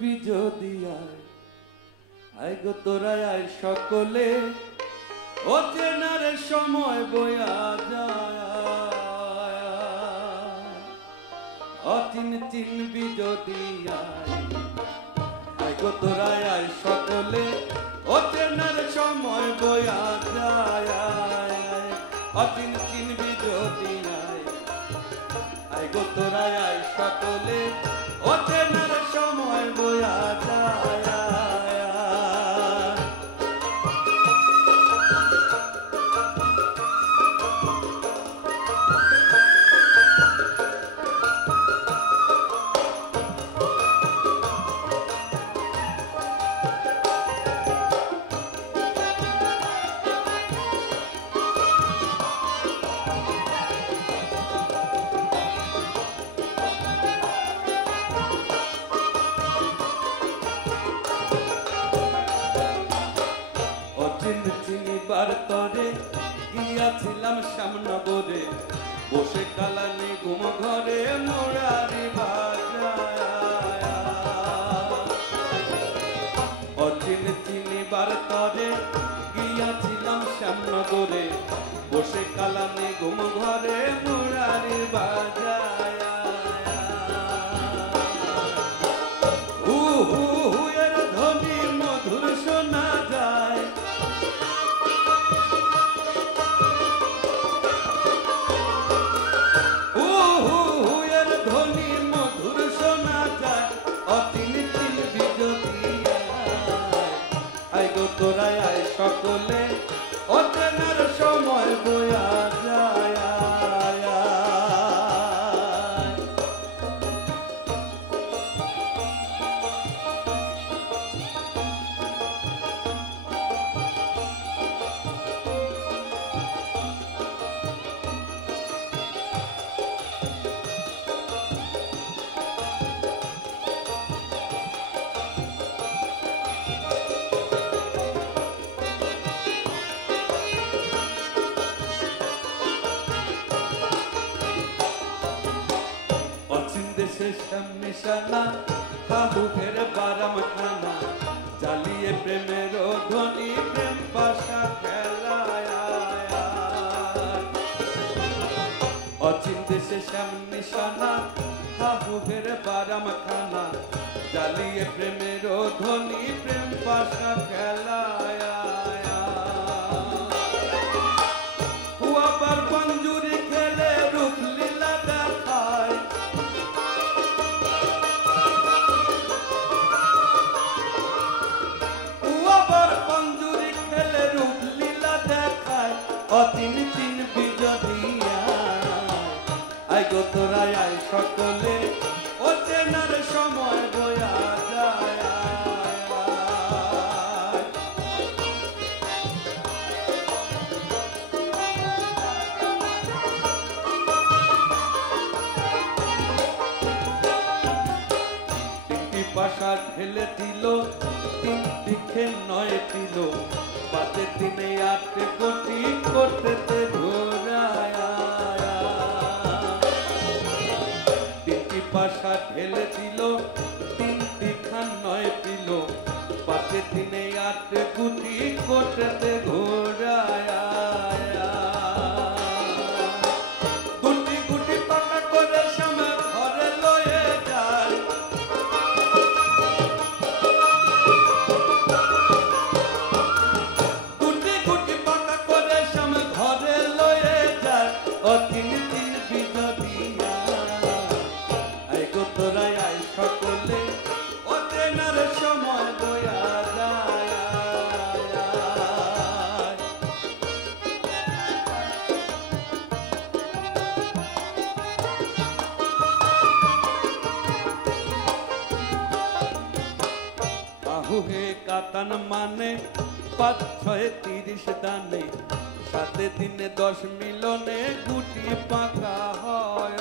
যদি আয় গো তোরা আয় সকলে অচেনার সময় বয়া যায় অচিন চিনবি যদি আয় গো তোরা আয় সকলে অচেনার সময় বয়া যায় অচিন চিনবি যদি আয় গো তোরা আয় সকলে অচেনার সময় বয়া যায় চিনিবার তরে গিয়াছিলাম শ্যামনগরে বসে কালানি ঘুম ঘরে মোরারি বাজায় অচিন চিনিবার তরে গিয়াছিলাম শ্যামনগরে বসে কালানি ঘুম ঘরে মোরারি বাজায় হু হু হুয়ের ধ্বনি মধুর শোনা যায় তোরা আয় সকলে অচেনার সময় বয়া যায় নিশানা হাহুকের বারাম খানা জ্বালিয়ে প্রেমের ধ্বনি প্রেম পাশা খেলায় অচিন দেশে শ্যাম নিশানা হাহুকের বারাম খানা জ্বালিয়ে প্রেমের ধ্বনি প্রেম পাশা খেলায় হুয়াবার বঞ্জুরি খেলে রূপ লীলা দেখায় অচিন চিনবি যদি আয় গো তোরা আয় সকলে অচেনার সময় বয়া যায় তিনটি পাশা ঢেলে দিল তিন দিকে নয় দিল বাজে দিনে 8 কোটি করতে ঘোরায় তিনটি পাশা ঢেলে দিল তিন দিখান 9 পিল বাজে দিনে 8 কোটি করতে ঘোরায় গুটি গুটি পাকা করে শ্যামা ঘরে লয়ে যায় অচিন চিনবি যদি আয় গো তোরা আয় সকলে অচেনার সময় বয়া যায় বাহু হে কাতান মানে 5-6-30 দানে 7 দিনে 10 মিলনে গুটি পাকা হয়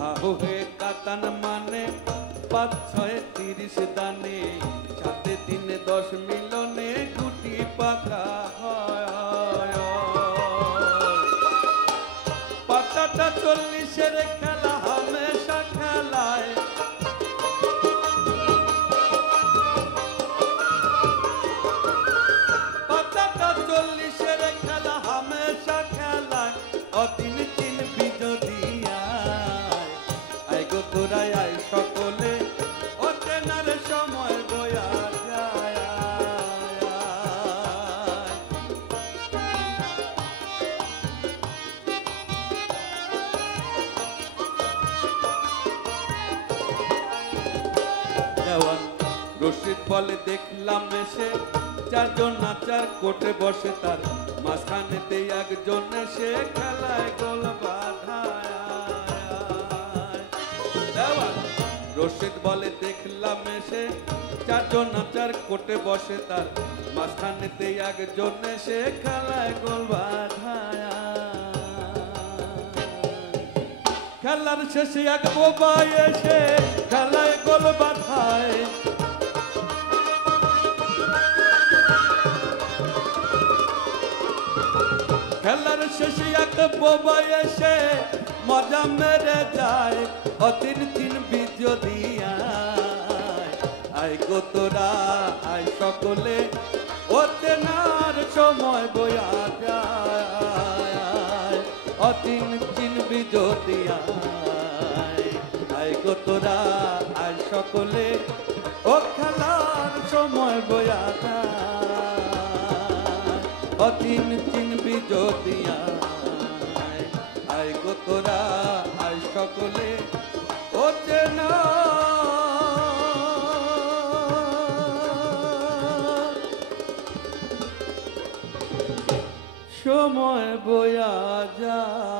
হাহু হে কাতান মানে 5-6-30 দানে 7 দিনে 10 মিলনে গুটি পাকা হয় পাতাটা 40-এর খেলা হামেশা খেলায় তোরাই আয় সকলে অচেনার সময় বয়া যায় দেওয়ান রশিদ বলে দেখলাম এসে চারজন নাচার কোটে বসে তার মাঝখানেতে একজন এসে খেলায় গোল বাধায় দেওয়ান রশিদ বলে দেখলাম এসে চারজন নাচার কোটে বসে তার মাঝখানেতে একজন এসে খেলায় গোল বাধায় খেলার শেষে এক বোবা এসে খেলায় গোল বাধায় খেলার শেষে এক বোবা এসে মজা মেরে যায় অতিন তিন বীজ দিয়া আয় গো তোরা আয় সকলে অচেনার সময় বয়া যায় অতিন তিন বীজ দিয়া আয় গো তোরা আয় সকলে ও খেলার সময় বয়া যায় অতিন তিন বীজ দিয়া আয় গো তোরা আয় সকলে অচেনা সময় বয়া যায়।